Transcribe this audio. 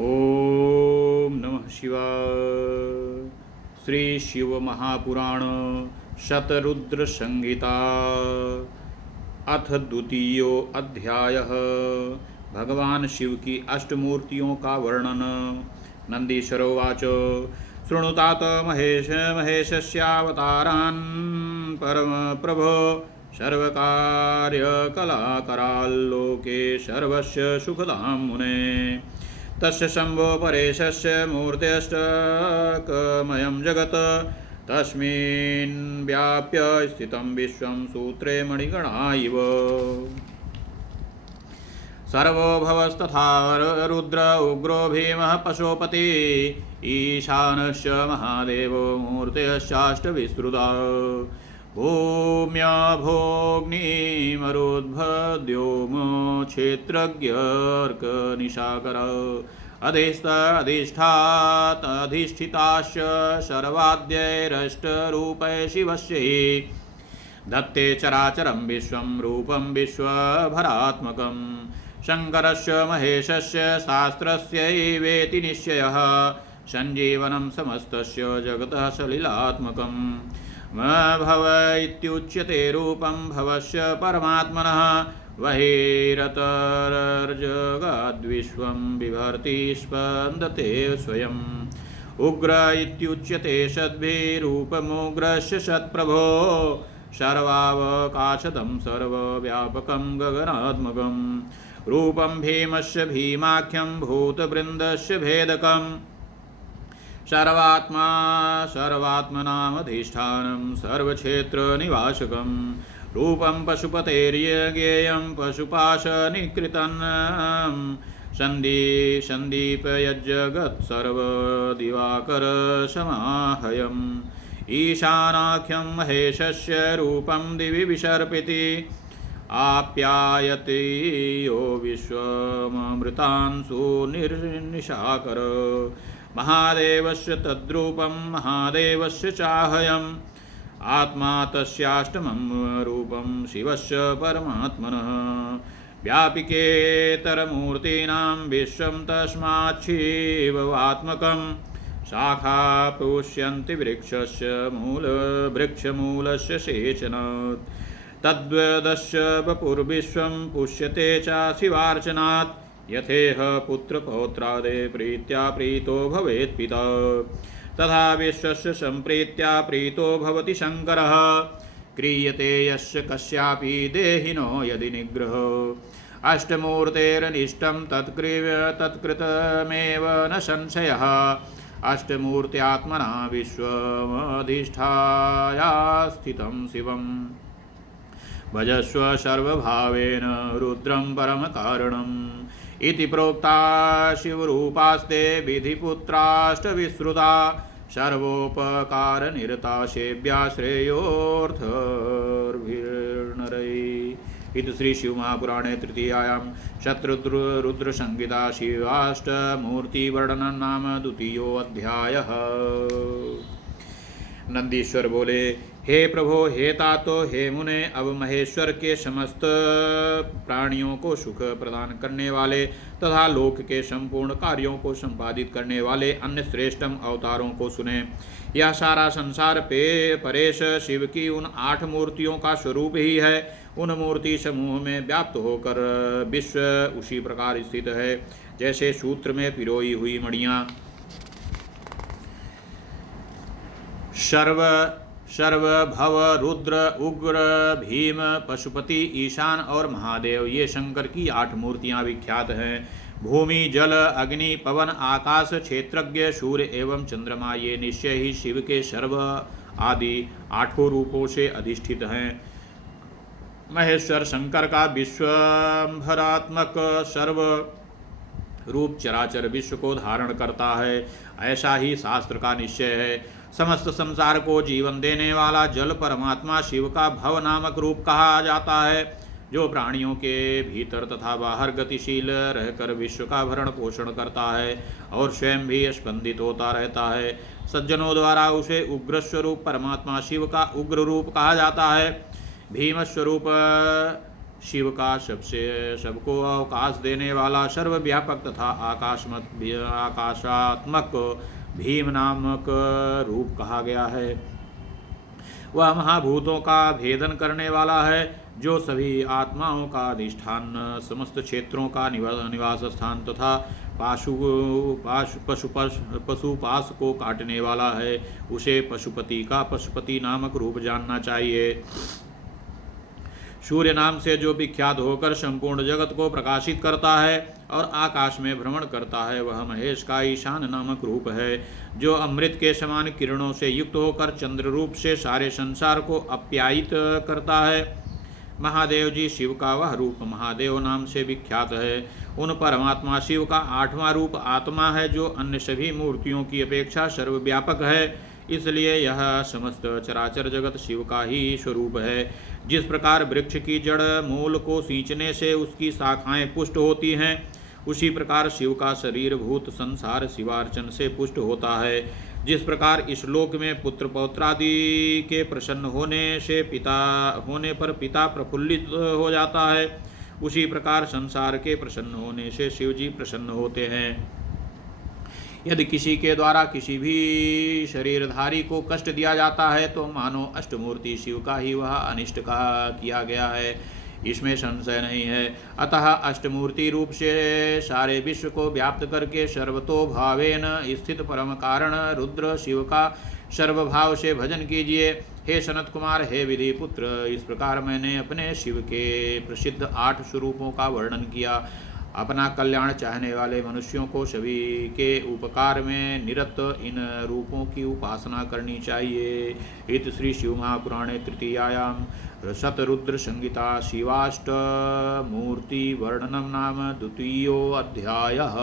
ओम नमः शिवाय। श्री शिव महापुराण शतरुद्र संहिता अथ द्वितीयो अध्यायः। भगवान शिव की अष्टमूर्तियों का वर्णन। नंदीश्वर उवाच शृणुतात महेशस्यावतारान् परम प्रभो सर्वकार्यकलाकराल्लोके सर्वस्य सुखदां मुने। तस्य शम्भो परेशस्य मूर्तेऽष्टकमयं जगत् तस्मिन् व्याप्य स्थितं विश्वं सूत्रे मणिगणा इव। सर्वो भवस्तथा रुद्र उग्रो भीमः पशुपति ईशानश्च महादेवो मूर्तयश्चाष्टविस्तृता। भूम्याभोग्निमरुद्भद्योम क्षेत्रज्ञर्कनिशाकर अधिष्ठाताश्च सर्वाद्यैरष्टरूपै शिवस्य धत्ते चराचरं विश्वं रूपं विश्वभरात्मकं। शङ्करस्य महेशस्य शास्त्रस्यैवेति निश्चयः सञ्जीवनं समस्तस्य जगतः सलिलात्मकं। भव इत्युच्यते रूपं भवस्य परमात्मनः बहिरतर्जगाद्विश्वं बिभर्ति स्पन्दते स्वयम्। उग्र इत्युच्यते सद्भिरूपमुग्रस्य सत्प्रभो सर्वावकाशदं सर्वव्यापकं गगनात्मकं। रूपं भीमस्य भीमाख्यं भूतवृन्दस्य भेदकं सर्वात्मा सर्वात्मनामधिष्ठानं सर्वक्षेत्रनिवासकं। रूपं पशुपतेर्यज्ञेयं पशुपाशनिकृतं सन्दीपयज्जगत्सर्वदिवाकरसमाहयम्। ईशानाख्यं महेशस्य रूपं दिवि विसर्पिति आप्यायते यो विश्वममृतांशु निर्निशाकर। महादेवस्य तद्रूपं महादेवस्य चाह्यम् आत्मा तस्याष्टमं रूपं शिवस्य परमात्मनः। व्यापिकेतरमूर्तीनां विश्वं तस्माच्छिवात्मकं। शाखा पुष्यन्ति वृक्षस्य वृक्षमूलस्य सेचनात् तद्वदस्य वपुर्विश्वं पुष्यते च शिवार्चनात्। यथेह पुत्रपौत्रादे प्रीत्या प्रीतो भवेत् पिता तथा विश्वस्य सम्प्रीत्या प्रीतो भवति शङ्करः। क्रियते यस्य कस्यापि देहिनो यदि निग्रहो अष्टमूर्तेरनिष्टं तत्कृतमेव न संशयः। अष्टमूर्त्यात्मना विश्वमधिष्ठाय स्थितं शिवम् भजस्व सर्वभावेन रुद्रं परमकारणम्। इति प्रोक्ता शिवरूपास्ते विधिपुत्राष्टविश्रुता सर्वोपकारनिरता सेव्या श्रेयोऽर्थभिर्नरैः। इति श्री शिव महापुराणे तृतीयायां शतरुद्र संहिता शिवाष्टमूर्तिवर्णनं नाम द्वितीयो अध्यायः। नंदीश्वर बोले, हे प्रभो, हे तातो, हे मुने, अब महेश्वर के समस्त प्राणियों को सुख प्रदान करने वाले तथा लोक के संपूर्ण कार्यों को संपादित करने वाले अन्य श्रेष्ठम अवतारों को सुने। यह सारा संसार परेश शिव की उन 8 मूर्तियों का स्वरूप ही है। उन मूर्ति समूह में व्याप्त होकर विश्व उसी प्रकार स्थित है जैसे सूत्र में पिरोई हुई मणियाँ। सर्व भव रुद्र उग्र भीम पशुपति ईशान और महादेव ये शंकर की 8 मूर्तियां विख्यात हैं। भूमि जल अग्नि पवन आकाश क्षेत्रज्ञ सूर्य एवं चंद्रमा ये निश्चय ही शिव के सर्व आदि 8 रूपों से अधिष्ठित हैं। महेश्वर शंकर का विश्वभरात्मक सर्व रूप चराचर विश्व को धारण करता है, ऐसा ही शास्त्र का निश्चय है। समस्त संसार को जीवन देने वाला जल परमात्मा शिव का भव नामक रूप कहा जाता है, जो प्राणियों के भीतर तथा बाहर गतिशील रहकर विश्व का भरण पोषण करता है और स्वयं भी स्पंदित होता रहता है। सज्जनों द्वारा उसे उग्र स्वरूप परमात्मा शिव का उग्र रूप कहा जाता है। भीम स्वरूप शिव का सबको अवकाश देने वाला सर्वव्यापक तथा आकाशात्मक भीम नामक रूप कहा गया है। वह महाभूतों का भेदन करने वाला है, जो सभी आत्माओं का अधिष्ठान, समस्त क्षेत्रों का निवास स्थान तथा पशुपाश को काटने वाला है। उसे पशुपति का पशुपति नामक रूप जानना चाहिए। सूर्य नाम से जो विख्यात होकर संपूर्ण जगत को प्रकाशित करता है और आकाश में भ्रमण करता है, वह महेश का ईशान नामक रूप है, जो अमृत के समान किरणों से युक्त होकर चंद्र रूप से सारे संसार को आप्यायित करता है। महादेव जी शिव का वह रूप महादेव नाम से विख्यात है। उन परमात्मा शिव का 8वां रूप आत्मा है, जो अन्य सभी मूर्तियों की अपेक्षा सर्वव्यापक है। इसलिए यह समस्त चराचर जगत शिव का ही स्वरूप है। जिस प्रकार वृक्ष की जड़ मूल को सींचने से उसकी शाखाएं पुष्ट होती हैं, उसी प्रकार शिव का शरीर भूत संसार शिवार्चन से पुष्ट होता है। जिस प्रकार इस लोक में पुत्र पौत्रादि के प्रसन्न होने पर पिता प्रफुल्लित हो जाता है, उसी प्रकार संसार के प्रसन्न होने से शिव जी प्रसन्न होते हैं। यदि किसी के द्वारा किसी भी शरीरधारी को कष्ट दिया जाता है, तो मानो अष्टमूर्ति शिव का ही वह अनिष्ट का किया गया है, इसमें संशय नहीं है। अतः अष्टमूर्ति रूप से सारे विश्व को व्याप्त करके सर्वतो भावेन स्थित परम कारण रुद्र शिव का सर्वभाव से भजन कीजिए। हे सनत कुमार, हे विधि पुत्र, इस प्रकार मैंने अपने शिव के प्रसिद्ध 8 स्वरूपों का वर्णन किया। अपना कल्याण चाहने वाले मनुष्यों को सभी के उपकार में निरत इन रूपों की उपासना करनी चाहिए। इत श्री शिव महापुराणे तृतीयायां शतरुद्र संहिता शिवाष्टमूर्ति वर्णनम नाम 2य अध्यायः।